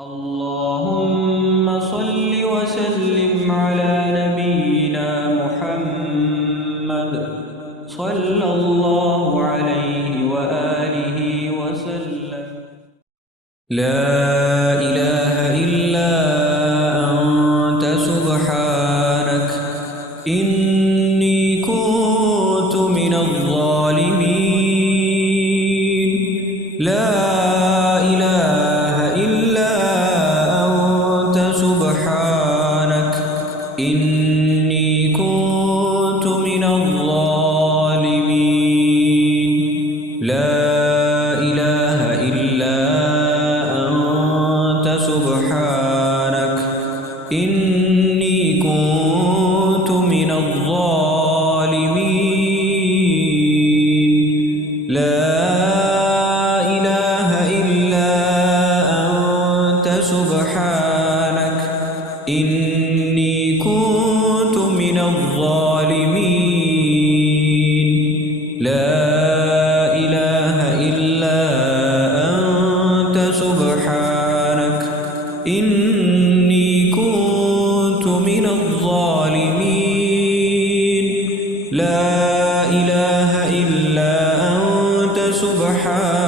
اللهم صل وسلم على نبينا محمد صلى الله عليه وآله وسلم. لا إله إلا أنت سبحانك إني كنت من الظالمين. لا إله إلا أنت سبحانك إني كنت من الظالمين. لا إله إلا أنت سبحانك إني كنت من الظالمين. لا إله إلا أنت سبحانك إني كنت من الظالمين. لا إله إلا أنت سبحانك إني كنت من الظالمين. لا إله إلا أنت سبحانك